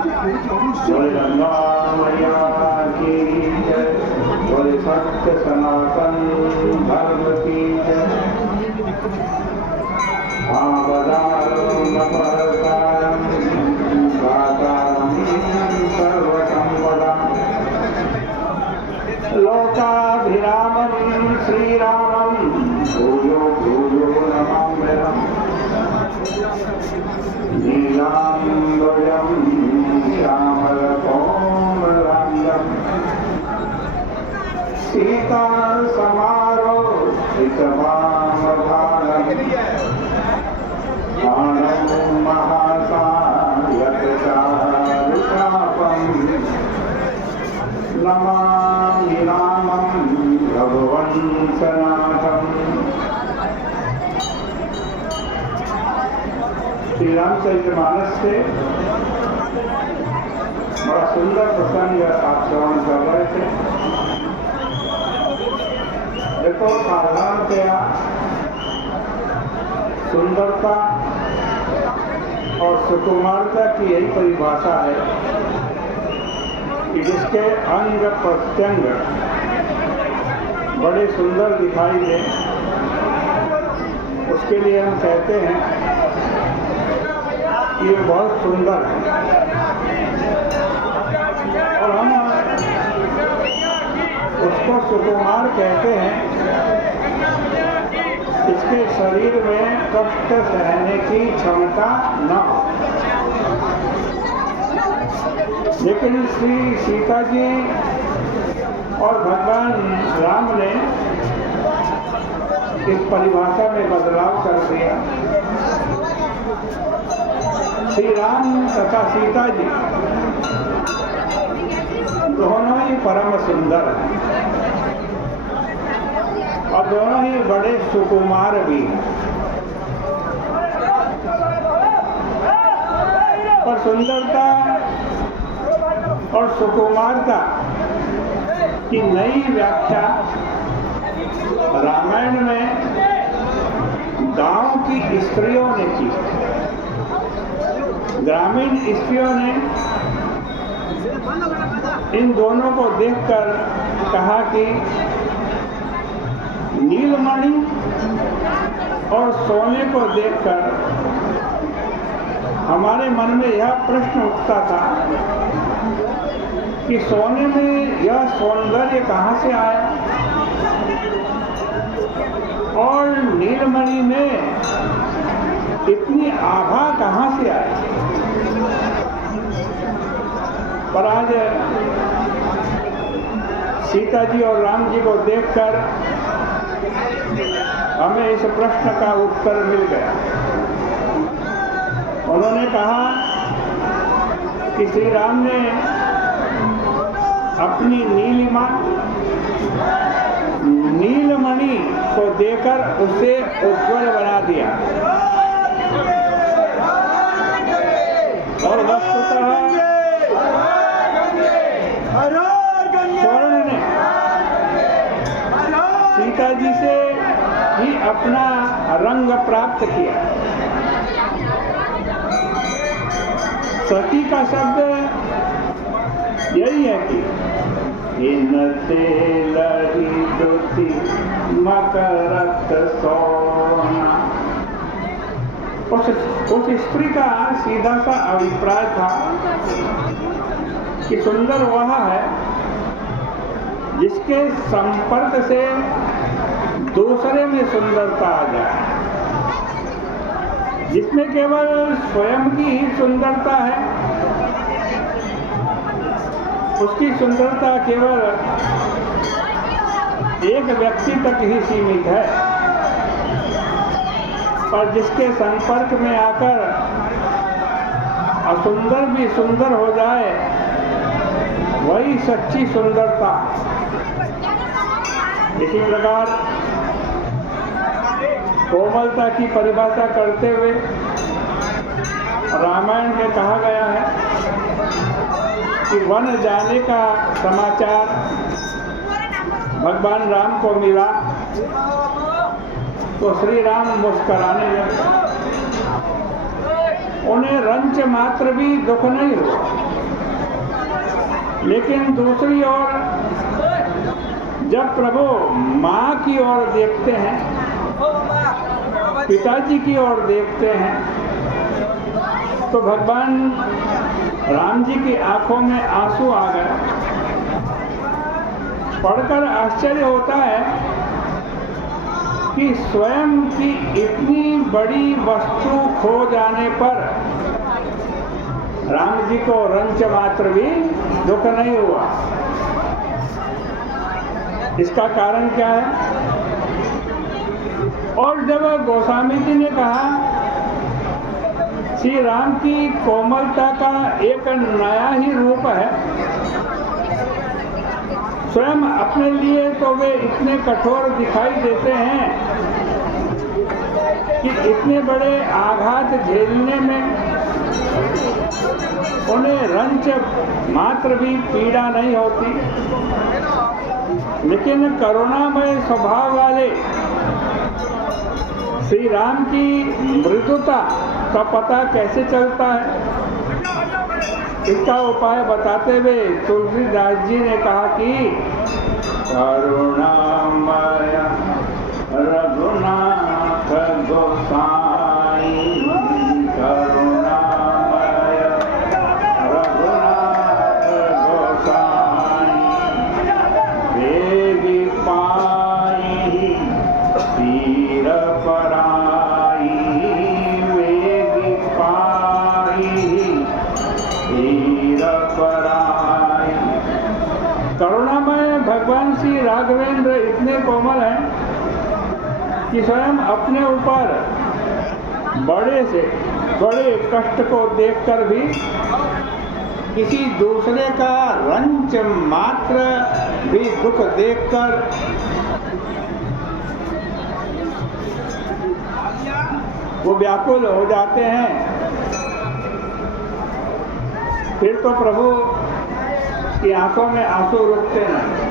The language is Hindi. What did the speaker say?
बोले गंगा मैया की जय, बोले सत्य सनातन धर्म की जय। आवदारम गातारम सर्वसंपदाम लोकाभिरामं श्रीरामं भूयो भूयो नमाम्यहम्। नीलाम्बरं श्यामलकोमलाङ्गं सीतासमारोहितवामभागम् आनं महासायकचारुचापम् नमामि रामं भगवन्सनाथम्। श्री रामचरितमानस से बड़ा सुंदर प्रसंग आप श्रवण कर रहे थे। देखो, साधारणतया सुंदरता और सुकुमारता की यही परिभाषा है कि जिसके अंग प्रत्यंग बड़े सुंदर दिखाई दे, उसके लिए हम कहते हैं कि ये बहुत सुंदर है। और हम उसको सुकुमार कहते हैं इसके शरीर में कष्ट सहने की क्षमता न हो। लेकिन श्री सीता जी और भगवान राम ने इस परिभाषा में बदलाव कर दिया। श्री राम तथा सीता जी दोनों ही परम सुंदर हैं और दोनों ही बड़े सुकुमार भी हैं। और सुंदरता और सुकुमारता की नई व्याख्या रामायण में गांव की स्त्रियों ने की। ग्रामीण स्त्रियों ने इन दोनों को देखकर कहा कि नीलमणि और सोने को देखकर हमारे मन में यह प्रश्न उठता था कि सोने में यह सौंदर्य कहाँ से आया और नीलमणि में इतनी आभा कहाँ से आई। पर आज सीता जी और राम जी को देखकर हमें इस प्रश्न का उत्तर मिल गया। उन्होंने कहा कि श्री राम ने अपनी नीलिमा नीलमणि को देकर उसे उज्ज्वल बना दिया और वस्तुतः स्वर्ण ने सीता जी से ही अपना रंग प्राप्त किया। सती का शब्द यही है कि लड़ी ज्योति मकरत सोना। उस स्त्री का सीधा सा अभिप्राय था कि सुंदर वह है जिसके संपर्क से दूसरे में सुंदरता आ जाए, जिसमें केवल स्वयं की ही सुंदरता है, उसकी सुंदरता केवल एक व्यक्ति तक ही सीमित है, पर जिसके संपर्क में आकर असुंदर भी सुंदर हो जाए, वही सच्ची सुंदरता। इसी प्रकार कोमलता की परिभाषा करते हुए रामायण में कहा गया है कि वन जाने का समाचार भगवान राम को मिला तो श्री राम मुस्कुराने लगे। उन्हें रंच मात्र भी दुख नहीं हुआ। लेकिन दूसरी ओर जब प्रभु माँ की ओर देखते हैं, पिताजी की ओर देखते हैं, तो भगवान राम जी की आंखों में आंसू आ गए। पढ़कर आश्चर्य होता है कि स्वयं की इतनी बड़ी वस्तु खो जाने पर राम जी को रंच मात्र भी दुख नहीं हुआ। इसका कारण क्या है? और जब गोस्वामी जी ने कहा श्री राम की कोमलता का एक नया ही रूप है, स्वयं अपने लिए तो वे इतने कठोर दिखाई देते हैं कि इतने बड़े आघात झेलने में उन्हें रंच मात्र भी पीड़ा नहीं होती। लेकिन करुणामय स्वभाव वाले श्री राम की मृदुता का पता कैसे चलता है? इसका उपाय बताते हुए तुलसीदास जी ने कहा कि करुणामय रघुनाथ गोसाई, करुणामय रघुनाथ गोसाई, वेगी पाई तीर पराई, वेगी पाई तीर पराई। करुणामय भगवान श्री राघवेंद्र इतने कोमल हैं कि स्वयं अपने ऊपर बड़े से बड़े कष्ट को देखकर भी किसी दूसरे का रंच मात्र भी दुख देखकर वो व्याकुल हो जाते हैं। फिर तो प्रभु की आंखों में आंसू रुकते हैं।